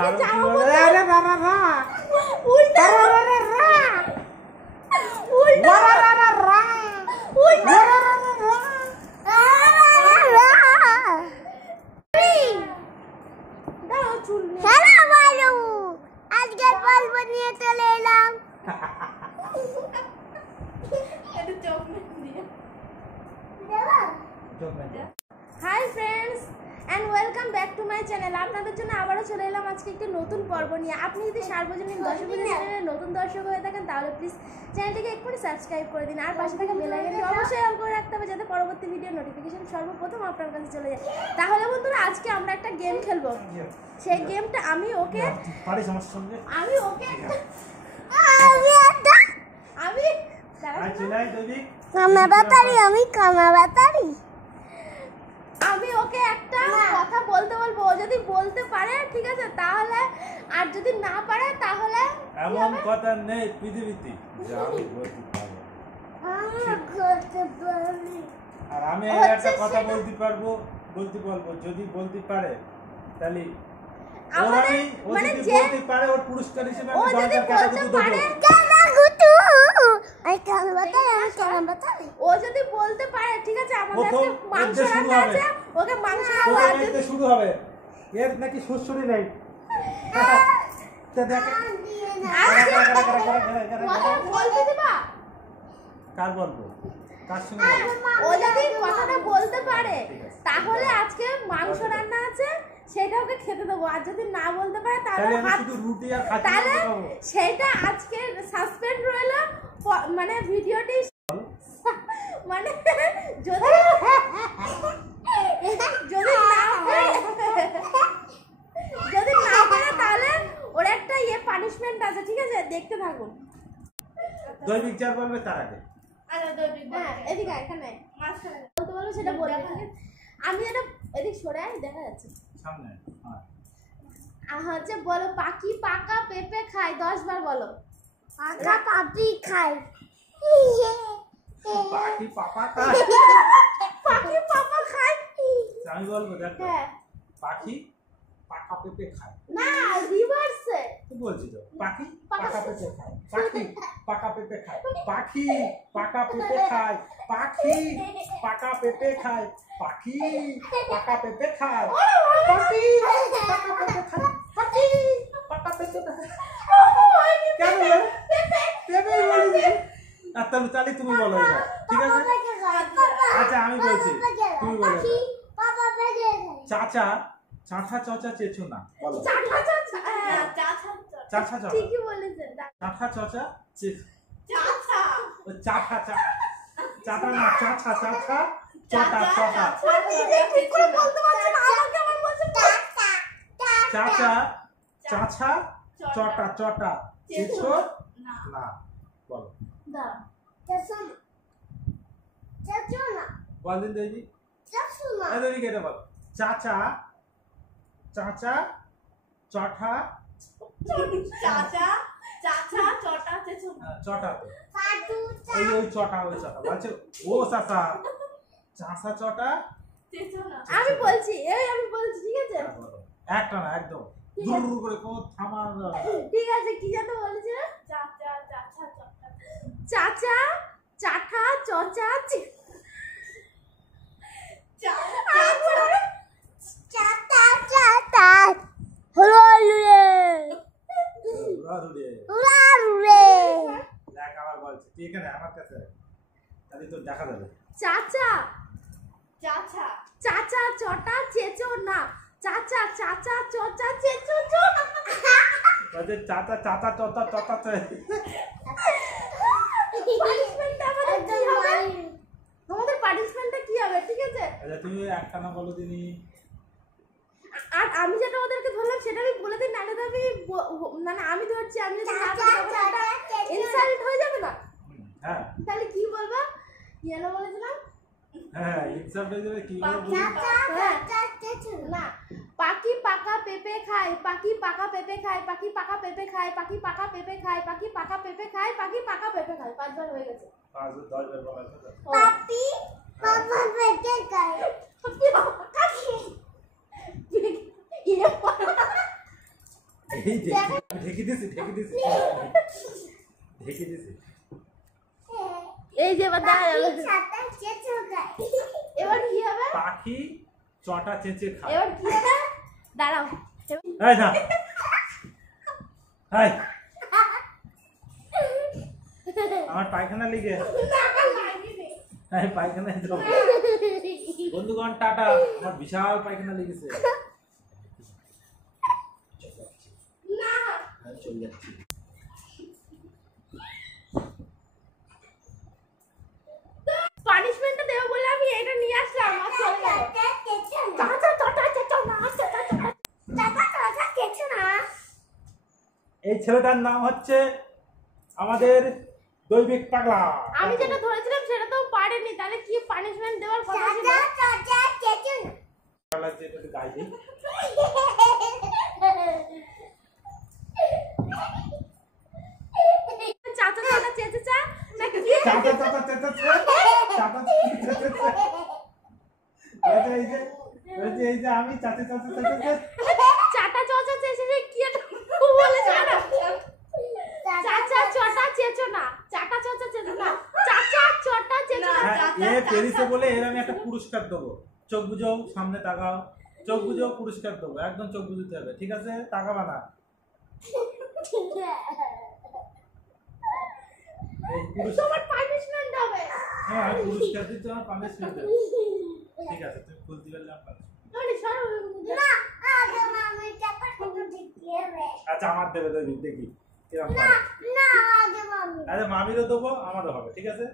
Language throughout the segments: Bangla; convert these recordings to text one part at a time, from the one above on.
তোকে জামা পরতে আরে রা রা রা উল্টা রা রা রা রা উল্টা রা রা রা রা উল্টা রা রা রা রা দাও চুল হ্যালো বলো আজকে গল্প নিয়ে চলে এলাম এটা চকলেট দিয়ে দেবা chocolate hi friends and welcome back to my channel আপনাদের জন্য আবারো চলে এলাম আজকে একটা নতুন পর্ব নিয়ে আপনি যদি সার্বজনীন দর্শক চ্যানেলের নতুন দর্শক হয়ে থাকেন তাহলে প্লিজ চ্যানেলটিকে এক্ষুনি সাবস্ক্রাইব করে দিন আর পাশে থাকা বেল আইকনটি অবশ্যই অন করে রাখতে হবে যাতে পরবর্তী ভিডিও নোটিফিকেশন সর্বপ্রথম আপনার কাছে চলে যায় তাহলে বন্ধুরা আজকে আমরা একটা গেম খেলবো সেই গেমটা আমি ওকে পারি সমস্যা সঙ্গে আমি ওকে আমি চিনাই দেবি কামা বাতারি আমি ওকে একটা কথা বলতে বলবো ও যদি বলতে পারে ঠিক আছে তাহলে আর যদি না পারে তাহলে এমন কথা নেই পৃথিবীতে যে আমি বলতে পারবো আর আমি একটা কথা বলতে পারবো যদি বলতে পারে তাহলে মানে যে বলতে পারে ওর পুরস্কার হিসেবে আমি 1000 টাকা দেব ও যদি বলতে পারে ঠিক আছে আমাদের মাংস রান্না আছে ওকে মাংস রান্না শুরু হবে এর নাকি সুসুরি নাই তে দেখে বলতে দিবা কার বলবো কার সঙ্গে ও যদি কথাটা বলতে পারে তাহলে আজকে মাংস রান্না আছে সেটা ওকে খেতে দেবো আর যদি না বলতে পারে তাহলে শুধু রুটি আর খাসি তাহলে সেটা আজকে সাসপেন্ড রইল মানে ভিডিওটি মানে যদি না পারে তাহলে ওর একটা পানিশমেন্ট আছে ঠিক আছে দেখতে থাকুন দৈবিক চার বলবে তার আগে এদিকে এখানে মাঝখানে বলতে বলবো সেটা বলবে ঠিক আছে আমি এটা এদিক সরে দেখা যাচ্ছে সামনে হচ্ছে বলো পাখি পাকা পেঁপে খায় 10 বার বলো পাকা পাপি খায় পাখি পাপা খায় পাখি পাপা খায় আমি বলবো দেখো হ্যাঁ পাখি পাকা পেঁপে খায় না রিভার্সে কি বলছি তো পাখি পাকা পেঁপে খায় পাখি পাকা পেঁপে খায় পাখি পাকা পেঁপে খায় পাখি পাকা পেঁপে খায় পাখি পাকা পেঁপে খায় পাখি পাকা পেঁপে খায় পাখি পাকা পেঁপে খায় কেন পেঁপে বলি আর তাহলে তুমি বলো এটা ঠিক আছে আচ্ছা আমি বলছি তুমি বলো চাচা চাচা চচা চেছো না বলো চাচা চাচা চাচা চাচা ঠিকই বলেছেন চাচা চচা চাচা ও চাচা চাচা না চাচা চাচা চটা চটা ঠিক করে বলতে পারছেন আমাকে আবার বলছেন চাচা চাচা চটা চটা চেছো না বলো না চেছো না বল দিন দেবি চেছো না এই দেবি কেটে বল চাচা চাচা চটা চাচা চাচা চটা চেছো চটা ওই চটা বলছে ও চাচা চাচা চটা চেছো না আমি বলছি ঠিক আছে একটা না একদম দূর করে কোন থামা ঠিক আছে কি জানো বলেছে চাচা চাচা চটা চাচা চাটা চচা চাটা চাটা হলো দেখ আবার বলছি তুই এখানে আমার কাছে তাহলে তো দেখা যাবে চাচা চাচা চাচা চটা চেচো না চাচা চাচা চচা চেচো বলছে চাচা চাচা চটা চটা পানিশমেন্ট আমাদের পানিশমেন্টটা কি হবে ঠিক আছে আচ্ছা তুমি একটা না বলো দিনি আর আমি যেটা ওদেরকে ধরলাম সেটা আমি বলে দিই নালে তো আমি মানে আমি ধরছি আমি যদি না বলি ইনসাল্ট হয়ে যাবে না হ্যাঁ তাহলে কি বলবো ইয়েলো বলেছিলাম হ্যাঁ ইনসাল্ট হয়ে যাবে কি বলবো না পাখি পাকা পেঁপে খায় পাখি পাকা পেঁপে খায় পাখি পাকা পেঁপে খায় পাখি পাকা পেঁপে খায় পাখি পাকা পেঁপে খায় পাখি পাকা পেঁপে খায় 5 বার হয়ে গেছে 5 বার 10 বার বলা আছে পাপি পাপা পেঁপে খায় পাখি ইয়ে এই যে ঢেকে দিছি এই যে এবার দেখা গেল এবার কি হবে পাখি চটা চেঁচে খায় এবার কি হবে দাঁড়াও এই না হাই আমার পায়খানা লেগে হ্যাঁ পায়খানায় যাবো বন্ধুগণ টাটা আমার বিশাল পায়খানা লেগেছে না আমি চলে যাচ্ছি পানিশমেন্টটা দেব বলে আমি এটা নিয়ে আসলাম আর চলে গেল এই ছেলেটার নাম হচ্ছে আমাদের দৈবিক পাগলা আমি যেটা ধরেছিলাম সেটা তো পারেনি তাহলে কি পানিশমেন্ট দেওয়ার কথা ছিল পাগলা যে একটু গাই দিই চাচা চাচা চেঁচেচা না কি চাটা চাটা চাটা চাটা এই যে আমি চাচা চাচা চাচা চাটা চাচা চেঁচেছে কি এটা বলেছে না চাচা চটা চেঁচো না চাটা চাচা চেঁচো না চাচা চটা চেঁচো না এ পেরিসে বলে এর আমি একটা পুরস্কার দেবো চোখ বুঝাও সামনে তাকাও চোখ বুঝাও পুরস্কার দেবো একদম চোখ বুঝতে হবে ঠিক আছে তাকাবা না এই তোমার পানিশমেন্ট হবে হ্যাঁ আমি পুরস্কার দিতে আমার পানিশমেন্ট দেবো ঠিক আছে তুমি ফুল দিবে না মানে সরো না আগে মামি চাপা একটু দিতে হবে আচ্ছা আমার দেবে দেবি দেখি কিরকম না না আগে মামি আরে মামিরও দেবো আমারও হবে ঠিক আছে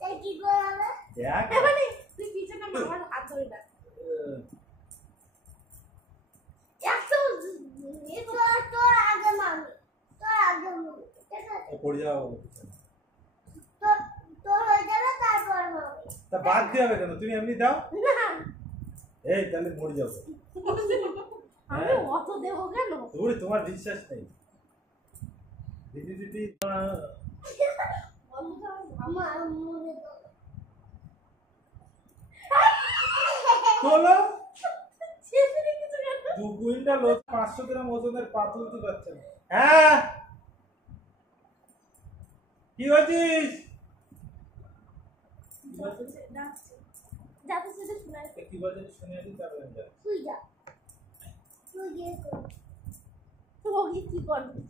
তাই কি করে হবে দেখ এবারে তুই পিছনে মামার হাত ধরে না একটু তো আগে মামি পড়ে যাও তো হয়ে যাবে তারপর মামি তা বাদ দিয়ে হবে কেন তুমি এমনি দাও না এই তাহলে মরে যাবো আমি অত দেবো কেন তোমার বিশ্বাস নেই দিদি দিদি আমার মনে তোলো শেষে কিছু কেন 2 কুইন্টাল 500 গ্রাম ওজনের পা তুলতে পারছেন হ্যাঁ কি হচ্ছিস যাতে সেটা শোনায় কি বলছে শুনে আসি তারপরে আমি যাই। তুই যা তুই গিয়ে কর তুই কি করবি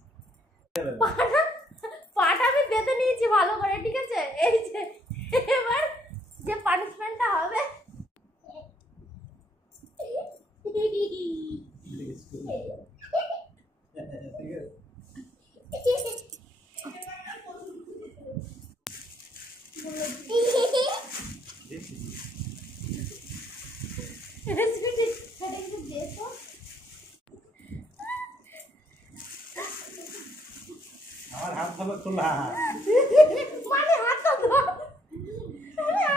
পাটা আমি বেঁধে নিয়েছি ভালো করে ঠিক আছে এই যে এবার যে পানিশমেন্টটা হবে ঠিক আছে আমার হাত ধরো খোলা মানে হাত তো ধর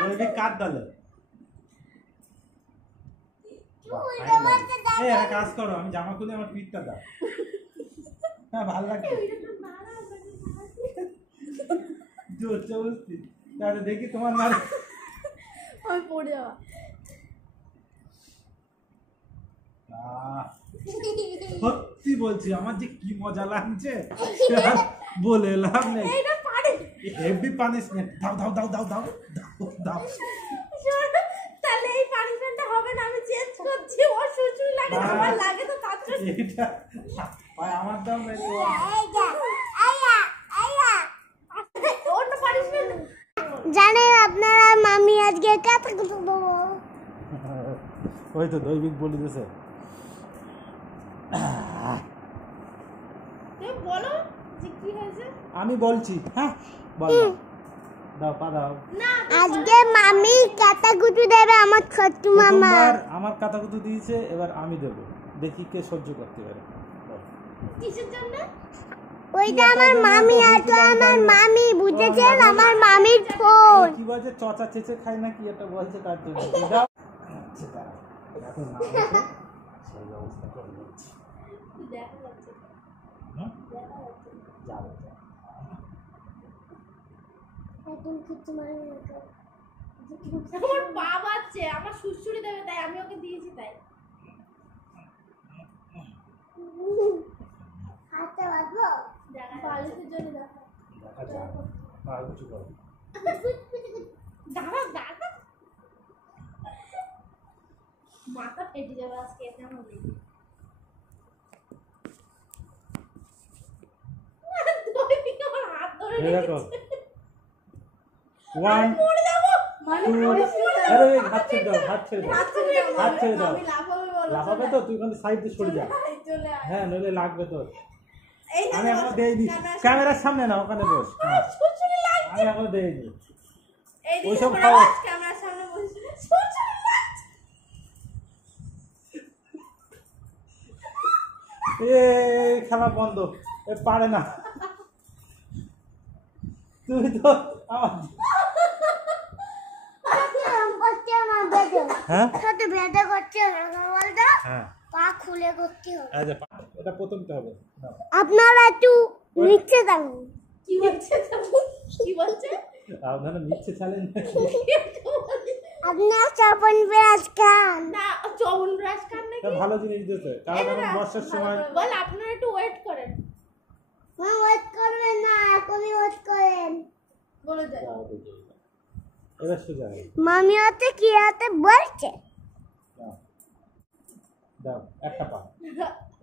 দৈবিক কাট দলে এই একটা কাজ করো আমি জামা খুলে আমার পিঠটা দাও হ্যাঁ ভালো লাগছে জোর জবরদস্তি তাহলে দেখি তোমার মার আমি পড়ে যাওয়া সত্যি বলছি আমার যে কি মজা লাগছে বলে লাভ নেই এইটা পারে হেভি পানিশমেন্ট দাও দাও দাও দাও দাও দাও দাও তাহলে এই পানিশমেন্টটা হবে না আমি চেঞ্জ করছি ওর সুসুই লাগে আমার লাগে তো তার জন্য এটা ভাই আমার দাও ভাই অন্য পানিশমেন্ট জানেন আপনারা মামি আজকে কথা বলবো ওই তো দৈবিক বলে দিয়েছে তুমি বলো যে কি হয়েছে আমি বলছি হ্যাঁ বল দাও পা দাও না আজকে মামি কাটাকুটি দেবে আমার ছোট্ট মামা প্রথমবার আমার কাটাকুটি দিয়েছে এবার আমি দেব দেখি কে সহ্য করতে পারে কিসের জন্য ওইটা আমার মামি আর তো আমার মামি বুঝেছেন আমার মামির ফোন কি বলছে চচা চেচে খাই না কি এটা বলছে তার জন্য দাও আচ্ছা দাঁড়াও এখন না হলে সেই ব্যবস্থা করে দিচ্ছি দেখা যাচ্ছে হুম দেখা যাচ্ছে যাবো এখন কিছু মানে আমার পা বাচ্ছে আমার সুসুড়ি দেবে তাই আমি ওকে দিয়েছি তাই আর কিছু করো দাঁড়া দাঁড়া মাথা ফেটে যাবে আজকে এটা আমার লেগে আমার হাত ধরে দেখো 1 পড়ে যাবো মানে 2 আরে হাত ছেড়ে দাও হাত ছেড়ে দাও হাত ছেড়ে দাও আমি লাফাবে বলো লাফাবে তো তুই ওখানে সাইড দিয়ে সরে যা চলে আয় হ্যাঁ নইলে লাগবে তোর এই আমি এখনো দেইনি ক্যামেরার সামনে না ওখানে বস হ্যাঁ ছুটছুটি লাগছে আমি এখনো দেইনি এই দিকে ওইসব করে খাও। আজ ক্যামেরার সামনে বসে ছুটছুটি লাগছে এ খেলা বন্ধ এ পারে না তুই তো আমার করছে আমার বেদে হ্যাঁ সাথে বেদে করছে বলতো হ্যাঁ পা খুলে করতে হবে এই যে এটা প্রথমটা হবে নাও। আপনারা একটু নিচে দাঁড়ান কি বলছে কি বলছে আপনারা নিচ্ছে ছাড়েন আপনার চাপন পেঁয়াজ খান না চবন ব্রাশ খান নাকি এটা ভালো জিনিস দিতে কারণ এখন বর্ষার সময় বল আপনারা একটু ওয়েট করেন মা ওয়েট করবেন না এখনই ওয়েট করেন বলে যায় এবার সোজা হবে। মামি হাতে কি হাতে বলছে দাও দাও একটা পা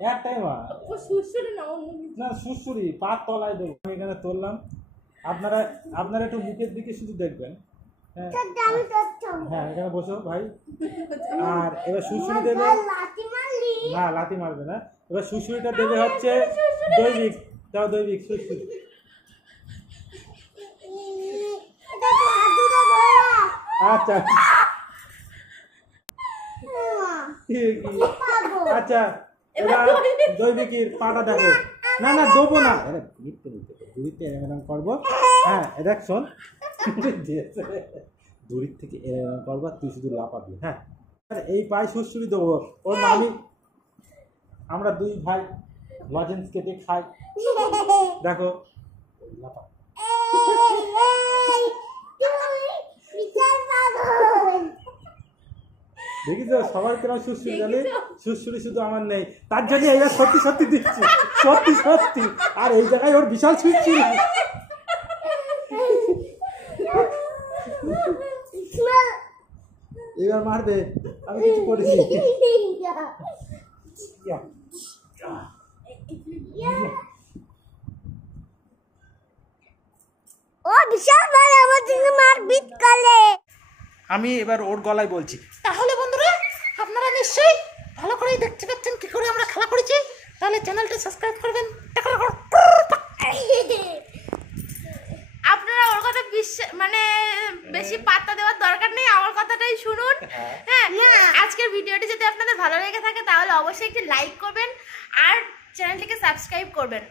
একটাই মা ও সুসুরি না অন্য কিছু না সুসুরি পা তলায় দেবো আমি এখানে তুললাম আপনারা একটু মুখের দিকে শুধু দেখবেন হ্যাঁ সেটা আমি করতাম হ্যাঁ এখানে বসো ভাই আর এবার সুসুরি দেবে লাঠি মারলি না লাথি মারবে না এবার সুসুরিটা দেবে হচ্ছে দৈবিক দাও দৈবিক সুসুরি এটা তো হাতুড়ে ধরা আচ্ছা মা ঠিক পাগল আচ্ছা এবার দৈবিকের পাটা দেখো না না দেবো না আরে দূরিতে এরকম করবো হ্যাঁ দেখ শোন দূরির থেকে এরকম করবো তুই শুধু লাপাবি হ্যাঁ আর এই পায়ে সুসুরি দেবো ওর মামি আমরা দুই ভাই লজেন্স কেটে খাই দেখো লাপা দেখিস সবার কেন সুসুরি জানি সুসুরি শুধু আমার নেই তার জন্য এইবার সত্যি সত্যি দিচ্ছি সত্যি সত্যি আর এই জায়গায় ওর বিশাল সুসুরি এবার মারবে আমি কিছু করিনি ও বিশাল ভাই আমার জন্য মারপিট করে আমি এবার ওর গলায় বলছি তাহলে বন্ধুরা আপনারা নিশ্চয়ই ভালো করেই দেখতে পাচ্ছেন কি করে আমরা খেলা করেছি তাহলে চ্যানেলটা সাবস্ক্রাইব করবেন আপনারা ওর কথা মানে বেশি পাত্তা দেওয়ার দরকার নেই আমার কথাটাই শুনুন হ্যাঁ আজকের ভিডিওটি যদি আপনাদের ভালো লেগে থাকে তাহলে অবশ্যই একটি লাইক করবেন আর চ্যানেলটিকে সাবস্ক্রাইব করবেন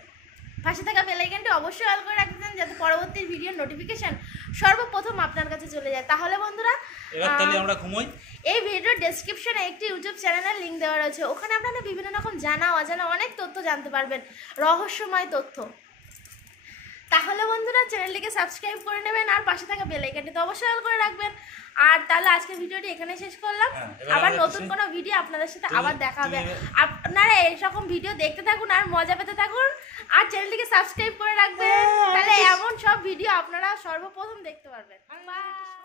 পাশে থাকা বেল আইকনটি অবশ্যই অল করে রাখবেন যাতে পরবর্তী ভিডিওর নোটিফিকেশন সর্বপ্রথম আপনার কাছে চলে যায় তাহলে বন্ধুরা এবার তাহলে আমরা ঘুমোই এই ভিডিওর ডেসক্রিপশনে একটি ইউটিউব চ্যানেলের লিংক দেওয়া রয়েছে ওখানে আপনারা বিভিন্ন রকম জানা অজানা অনেক তথ্য জানতে পারবেন রহস্যময় তথ্য তাহলে বন্ধুরা চ্যানেলটিকে সাবস্ক্রাইব করে নেবেন আর পাশে থাকা বেল আইকনটি তো অবশ্যই অল করে রাখবেন আর তাহলে আজকের ভিডিওটি এখানে শেষ করলাম আবার নতুন কোনো ভিডিও আপনাদের সাথে আবার দেখা হবে আপনারা এইরকম ভিডিও দেখতে থাকুন আর মজা পেতে থাকুন আর চ্যানেলটিকে সাবস্ক্রাইব করে রাখবেন তাহলে এমন সব ভিডিও আপনারা সর্বপ্রথম দেখতে পারবেন বাই।